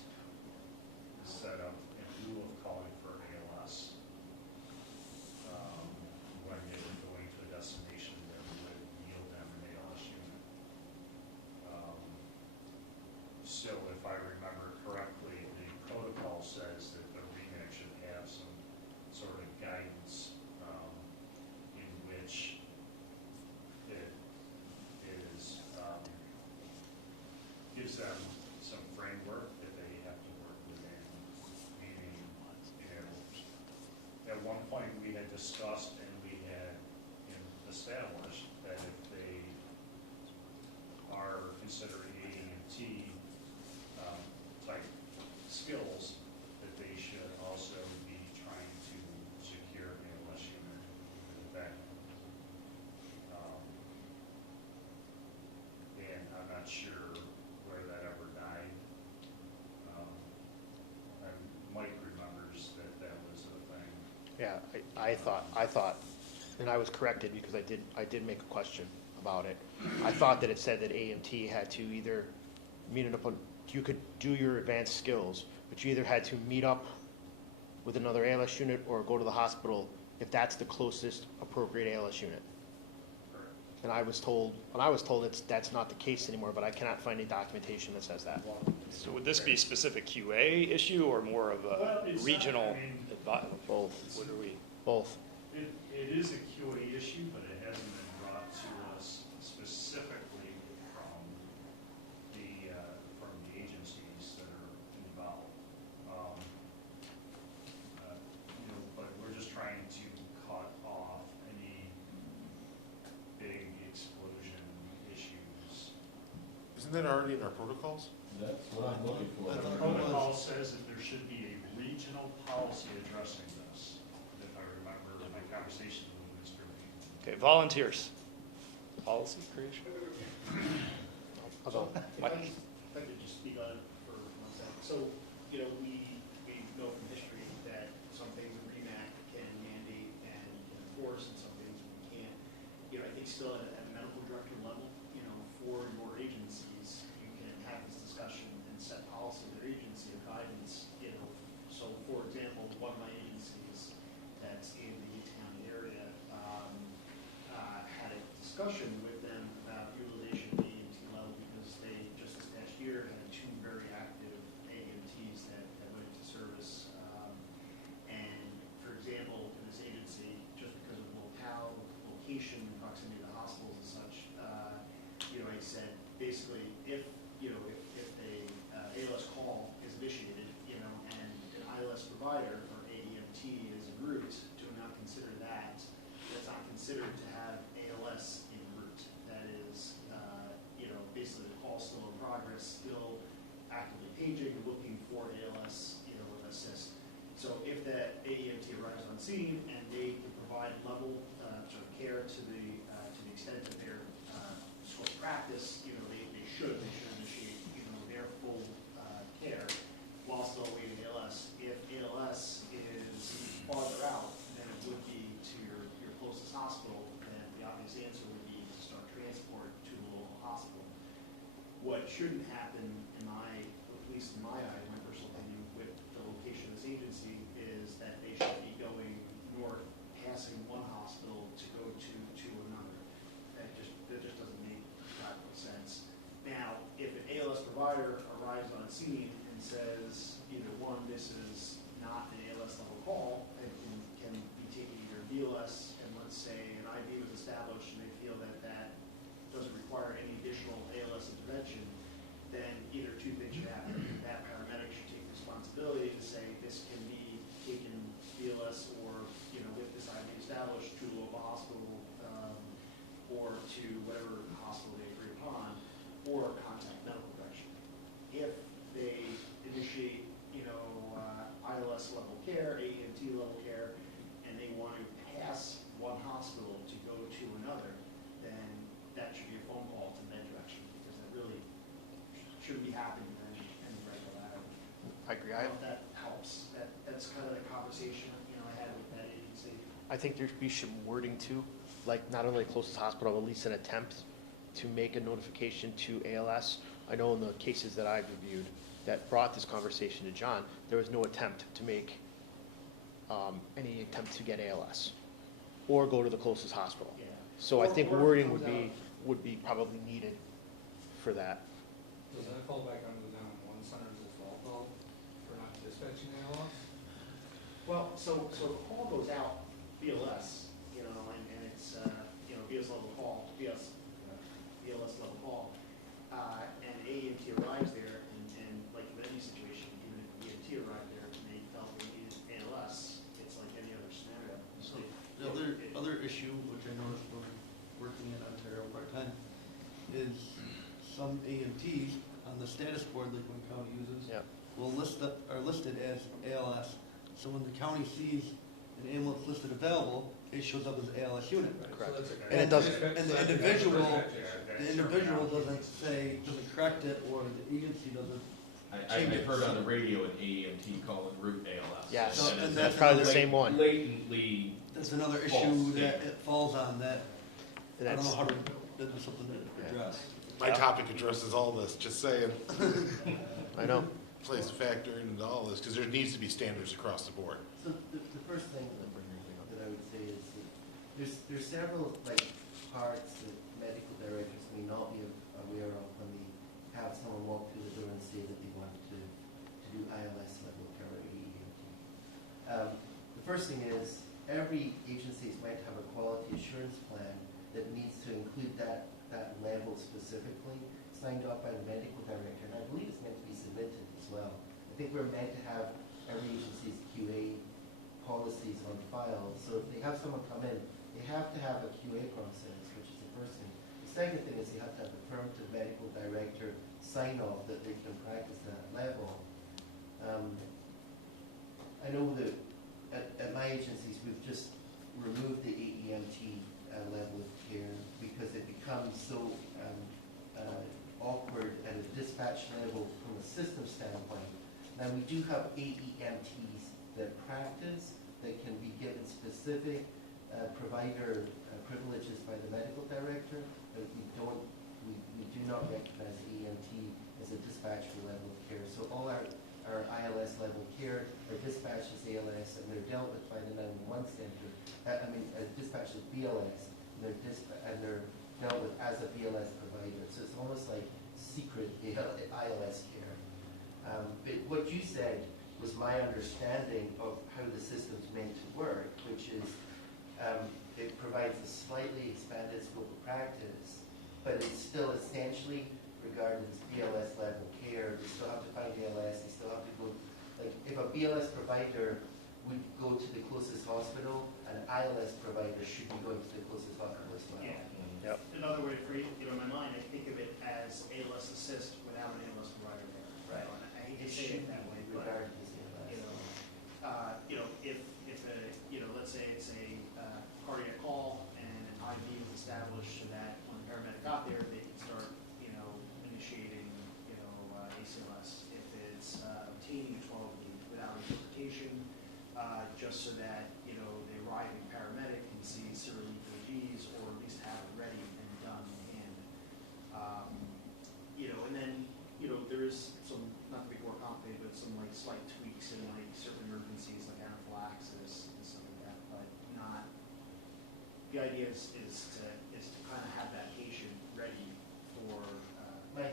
set up in lieu of calling for ALS. When they were going to gives them some framework that they have to work within, meaning, at one point we had discussed and we had established that if they are considering AEMT type skills, that they should also be trying to secure an ALS unit in the back. And I'm not sure where that ever died. And Mike remembers that that was a thing. Yeah, I thought, and I was corrected because I did make a question about it. I thought that it said that AMT had to either meet up on, you could do your advanced skills, but you either had to meet up with another ALS unit or go to the hospital if that's the closest appropriate ALS unit. And I was told that's not the case anymore, but I cannot find any documentation that says that. So would this be a specific QA issue or more of Well, a it's not, regional? I mean, Both. What are we? Both. It is a QA issue, but it hasn't been brought to us specifically from the agencies that are involved. But we're just trying to cut off any big explosion issues. Isn't that already in our protocols? That's what I'm looking for. The protocol says that there should be a regional policy addressing this, if I remember my conversation with Mr. Lee. Okay, volunteers. Policy creation? I'll go. Mike? If I could just speak on it for 1 second. So, we know from history that some things in REMAC can mandate and can enforce, and some things we can't. I think still at a medical director level, for your agencies, you can have this discussion and set policy with their agency of guidance, So, for example, one of my agencies that's in the Newtown area had a discussion with them about utilization of AMT level because they, just this past year, had 2 very active AMTs that went into service. And, for example, in this agency, just because of locale, location, proximity to the hospitals and such, I said, basically, if a ALS call is initiated, and an ILS provider or AEMT is en route, do not consider that. That's not considered to have ALS en route. That is, basically the call still in progress, still actively paging, looking for ALS, assist. So if that AEMT arrives on scene and they can provide level sort of care to the extent of their scope of practice, they should initiate, their full care while still awaiting ALS. If ALS is farther out than it would be to your closest hospital, then the obvious answer would be to start transport to the local hospital. What shouldn't happen, at least in my eye, my personal opinion, with the location of this agency, is that they should be going north, passing one hospital to go to another. That just doesn't make practical sense. Now, if an ALS provider arrives on scene and says, either one, this is not an ALS level call, and can be taking either BLS, and let's say an IV was established and they feel that that doesn't require any additional ALS intervention, then either 2 things should happen. That paramedic should take responsibility to say this can be taken BLS or, with this IV established to a local hospital or to whatever hospital they agree upon, or contact medical direction. If they initiate, ILS level care, AEMT level care, and they want to pass one hospital to go to another, then that should be a phone call to med direction, because that really shouldn't be happening in any regular ladder. I agree. I don't know if that helps. That's kind of the conversation, I had with that agency. I think there should be some wording too, like not only closest hospital, but at least an attempt to make a notification to ALS. I know in the cases that I've reviewed that brought this conversation to John, there was no attempt to make any attempt to get ALS or go to the closest hospital. Yeah. So I think Or wording comes would be probably needed for that. Does that fall back under the 911 centers as well, though, for not dispatching ALS? Well, so the call goes out BLS, and it's, BLS level call, BLS level call, and AEMT arrives is some AMTs on the status board that one county uses Yeah. will are listed as ALS. So when the county sees an ambulance listed available, it shows up as ALS unit. Correct. And it doesn't- And the individual doesn't correct it, or the agency doesn't. I've heard on the radio an AMT call it root ALS. Yes, So- and that's probably the same one. Blatantly. That's another issue False, that yeah. it falls on that. I don't That's- know how to, that's something to address. My topic addresses all this, just saying. I know. Plays a factor into all this, because there needs to be standards across the board. So the first thing that I would say is that there's several like parts that medical directors may not be aware of when they have someone walk through the door and say that they want to do ILS level care or EEMT. The first thing is every agency is meant to have a quality assurance plan that needs to include that level specifically, signed off by the medical director, and I believe it's meant to be submitted as well. I think we're meant to have every agency's QA policies on file, so if they have someone come in, they have to have a QA process, which is the first thing. The second thing is they have to have affirmative medical director sign off that they can practice that level. I know that at my agencies, we've just removed the AEMT level of care because it becomes so awkward at a dispatch level from a system standpoint. Now, we do have AEMTs that practice, that can be given specific provider privileges by the medical director, but we do not recognize AEMT as a dispatch level of care. So all our ILS level care are dispatched as ALS, and they're dealt with by the 911 center. Dispatched as BLS, and they're dealt with as a BLS provider. So it's almost like secret ILS care. But what you said was my understanding of how the system's meant to work, which is it provides a slightly expanded scope of practice, but it's still essentially regarded as BLS level care. They still have to find ALS, they still have to go, like if a BLS provider would go to the closest hospital, an ILS provider should be going to the closest hospital as well. Yeah. Yep. Another way to phrase it, in my mind, I think of it as ALS assist without an ALS provider there. Right. I hate to It say should it that way, be but, regarded as ALS. if let's say it's a cardiac call and an IV is established so that when the paramedic got there, they can start, initiating, ACLS. If it's obtaining a 12 lead without interpretation, just so that, the arriving paramedic can see serial EKGs or at least have it ready and done in hand. And then, there is some, not to be more complicated, but some like slight tweaks in like certain emergencies like anaphylaxis and stuff like that, but not, the idea is to kind of have that patient ready for, My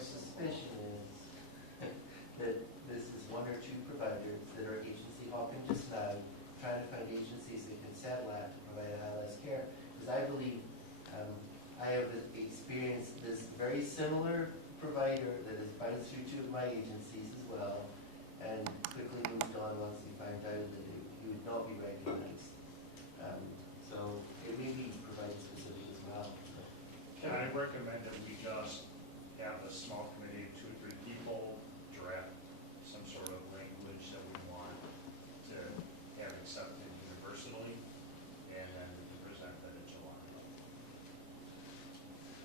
suspicion is that this is one or two providers that are agency hopping just now, trying to find agencies that can settle out to provide ILS care. Because I believe I have experienced this very similar provider that has bounced through two of my agencies as well, and quickly moved on once he found out that he would not be recognized. So it may be provider specific as well. Can I recommend that we just have a small committee of 2 or 3 people draft some sort of language that we want to have accepted universally, and then we can present that in July.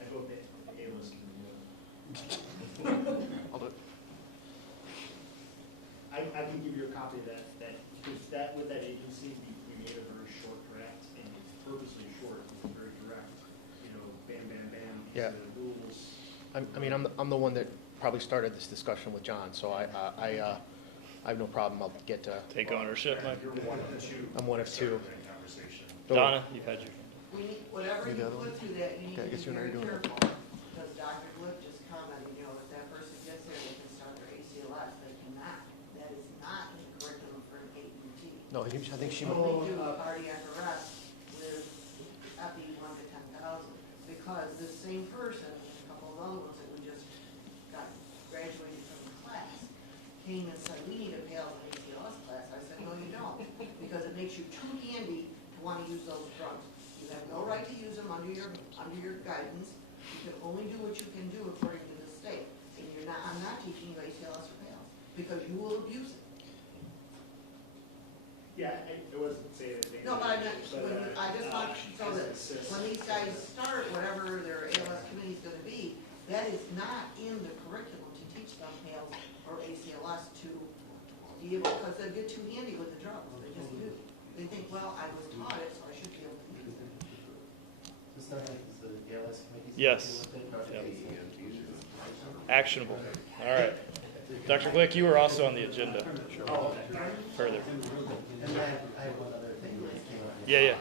I go with the ALS can do it. I'll do it. I can give you a copy of that, because that, with that agency, we made a very short draft, and it's purposely short, it's very direct, bam, bam, bam, these Yeah. are the rules. I'm the one that probably started this discussion with John, so I have no problem. I'll get to. Take ownership, Mike. You're one of 2. I'm one of 2. that conversation. Donna, you've had your. Whatever you Maybe the other put through that, you need Okay, I to guess be you and I are very doing it. careful. Because Dr. Glick just commented, if that person gets there, they can start their ACLS, they cannot. That is not in the curriculum for an AET. No, I think she. Only do cardiac arrest with epi 1 to 10,000. Because this same person, and a couple of other ones that we just got graduated from the class, came and said, we need to pay out an ACLS class. I said, no, you don't. Because it makes you too handy to want to use those drugs. You have no right to use them under your guidance. You can only do what you can do according to the state. And I'm not teaching you ACLS or PALS, because you will abuse it. Yeah, it wasn't saying anything. No, but I just want, so that as when these guys start, whatever their ALS committee's gonna be, that is not in the curriculum to teach them PALS or ACLS to be able, because they get too handy with the drugs, they just do. They think, well, I was taught it, so I should be able to use it. It's not like the ALS committee. Yes. Yep. Actionable. All right. Dr. Glick, you were also on the agenda. Oh, Further. and then I have one other thing that came up. Yeah, yeah.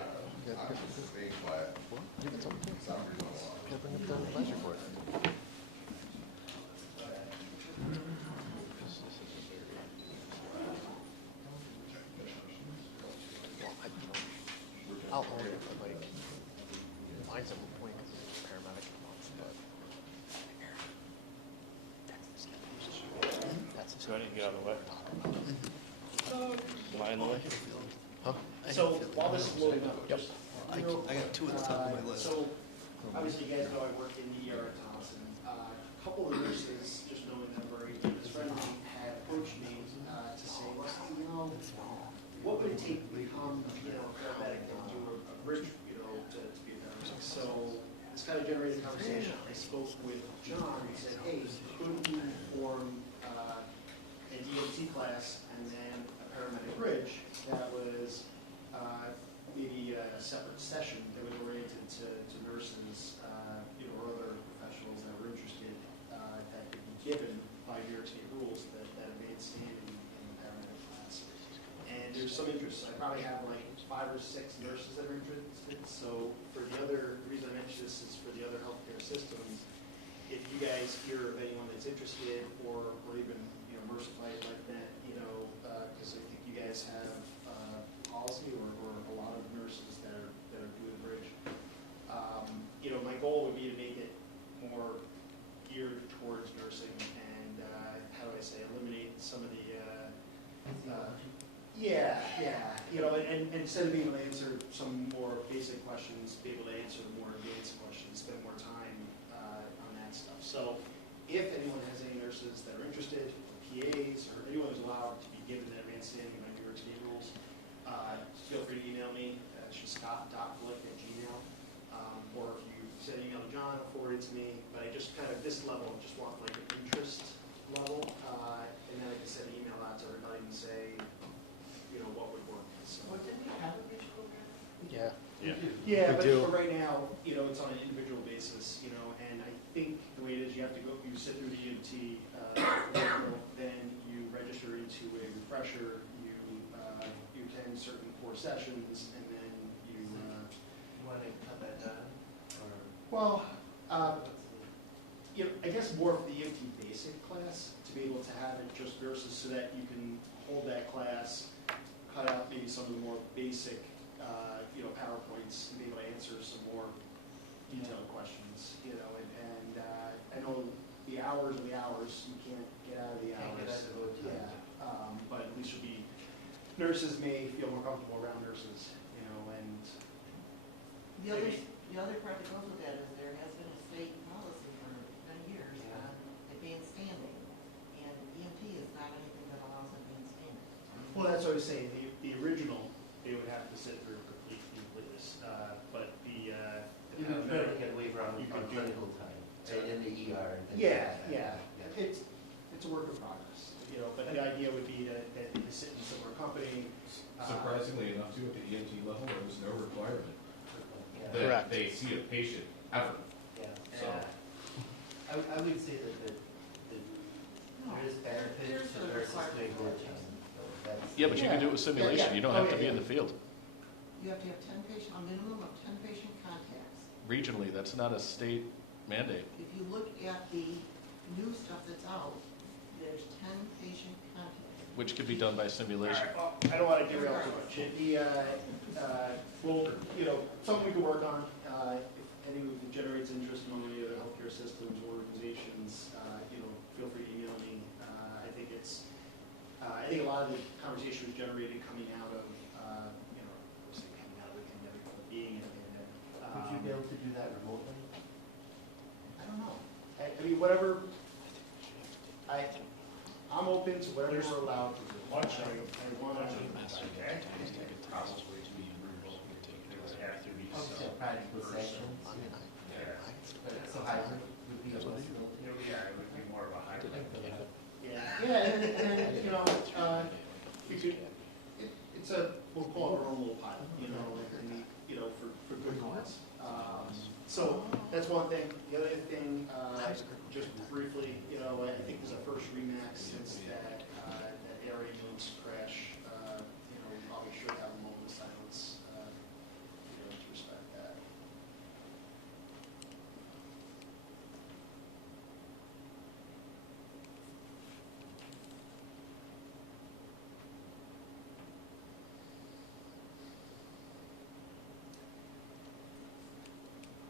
I'll hold it, but like, mine's at one point, paramedic wants, but. So I need to get out of the way. Am I in the way? Huh? So while this is loading up, Yep. just. I got two at the top of my list. So, obviously you guys know I work in the ER at Thompson. A couple of nurses, just knowing them very good, this friend of mine had approached me to say, well, you know, what would it take to become, you know, a paramedic and do a bridge, you know, to be a paramedic? So this kind of generated a conversation. I spoke with John and said, hey, couldn't you form an EMT class and then a paramedic bridge that was maybe a separate session that was oriented to nurses, you know, or other professionals that were interested, that could be given by New York State rules that have made standing in the paramedic class. And there's some interest. So I probably have like 5 or 6 nurses that are interested. So for the reason I mentioned this is for the other healthcare systems. If you guys hear of anyone that's interested or even, you know, Mercer might like that, you know, because I think you guys have policy or a lot of nurses that are doing the bridge. You know, my goal would be to make it more geared towards nursing and, how do I say, eliminate some of the, yeah, you know, and instead of being able to answer some more basic questions, be able to answer more advanced questions, spend more time on that stuff. So if anyone has any nurses that are interested, or PAs, or anyone who's allowed to be given that advanced standing by New York State rules, feel free to email me. It's just scott.glick@gmail. Or if you send an email to John, I'll forward it to me. But I just kind of, this level, just want like an interest level. And then I can send an email out to everybody and say, you know, what would work. So, What, did we have a bridge program? Yeah. yeah, We but do. for right now, you know, it's on an individual basis, you know, and I think the way it is, you have to go, you sit through the EMT, then you register into a refresher, you attend certain core sessions, and then you, Want to cut that down, or? well, you know, I guess more for the EMT basic class, to be able to have it just versus so that you can hold that class, cut out maybe some of the more basic, you know, PowerPoints, and be able to answer some more detailed questions, you know, and I know the hours are the hours, you can't get out of the Can't get hours. out of the Yeah, but at least you'll be, nurses may feel more comfortable around nurses, you know, and The other part that goes with that is there has been a state policy for many years on advanced standing, and EMT is not anything that allows advanced standing. well, that's what I was saying, the original, they would have to sit through complete completeness, but the You can try to get a waiver on You can do- clinical time, in the ER and things yeah, like that. yeah, it's a work in progress, you know, but the idea would be that you sit in similar company. Surprisingly enough, too, at the EMT level, there was no requirement Yeah. that Correct. they see a patient ever. Yeah. So- I would say that there is benefit There's to the nurses requirement doing for more it. time. So that's- Yeah, but you can do it with simulation. You don't have to be in the field. You have to have 10 patient, a minimum of 10 patient contacts. Regionally, that's not a state mandate. If you look at the new stuff that's out, there's 10 patient contacts. Which could be done by All simulation. right, well, I don't want to derail too much. Well, you know, something we could work on, if anyone generates interest among any other healthcare systems, organizations, you know, feel free to email me. I think a lot of the conversation was generated coming out of, you know, coming out of the pandemic, being in a pandemic. Would you be able to do that remotely? whatever, I'm open to whatever we're allowed to do. Much I want to. Okay. Probably Also, practical sessions, so hybrid would be a possibility. Yeah, it would be more of a hybrid. Yeah, and then, you know, you could, it's a, we'll call it our own little pilot, you know, and, you know, for good cause. So that's one thing. The other thing, just briefly, you know, I think there's a first REMAC since that area moves crash. You know, we probably should have a moment of silence, you know, to respect that.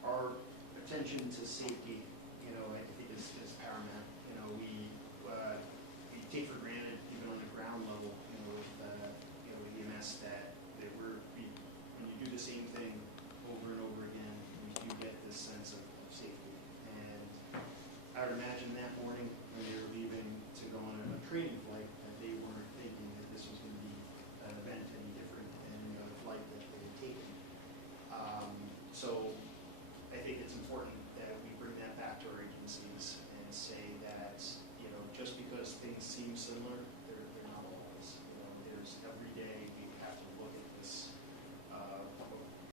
Our attention to safety, you know, I think is paramount. You know, we take for granted, even on the ground level, you know, with EMS, that when you do the same thing over and over again, you do get this sense of safety. And I would imagine that morning when they were leaving to go on a training